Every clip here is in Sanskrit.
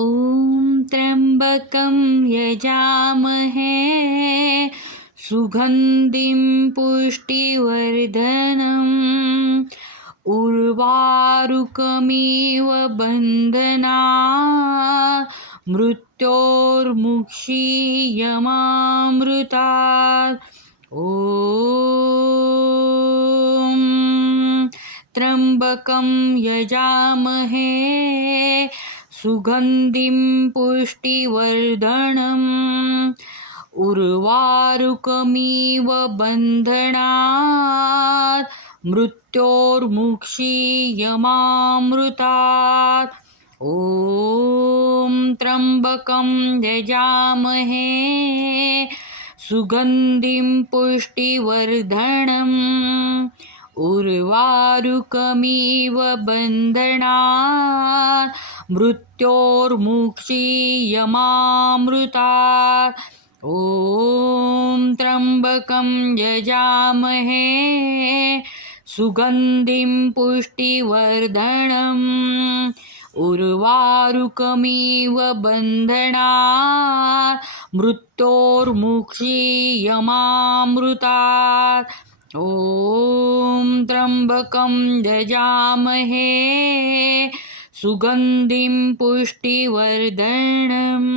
ॐ त्र्यम्बकं यजामहे सुगन्धिं पुष्टिवर्धनम् उर्वारुकमिव बन्धनात् मृत्योर्मुक्षीयमामृतात् ॐ त्र्यम्बकं यजामहे सुगन्धिं पुष्टिवर्धनम् उर्वारुकमिव बन्धनात् मृत्योर्मुक्षीयमामृतात् ॐ त्र्यम्बकं यजामहे सुगन्धिं पुष्टिवर्धनम् उर्वारुकमिव बन्धनात् मृत्योर्मुक्षीयमामृतात् ॐ त्र्यम्बकं यजामहे सुगन्धिं पुष्टिवर्धनम् उर्वारुकमिव बन्धनात् मृत्योर्मुक्षीयमामृतात् ॐ त्र्यम्बकं यजामहे सुगन्धिं पुष्टिवर्धनम्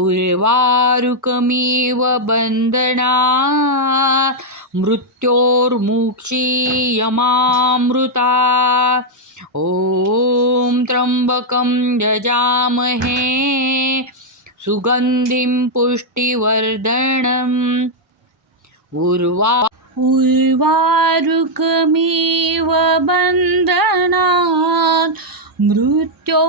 उर्वारुकमिव बन्धनात् मृत्योर्मुक्षीयमामृतात् ॐ त्र्यम्बकं यजामहे सुगन्धिं पुष्टिवर्धनम् उर्वारुकमिव बन्धनात् मृत्योर्मुक्षीयमामृतात्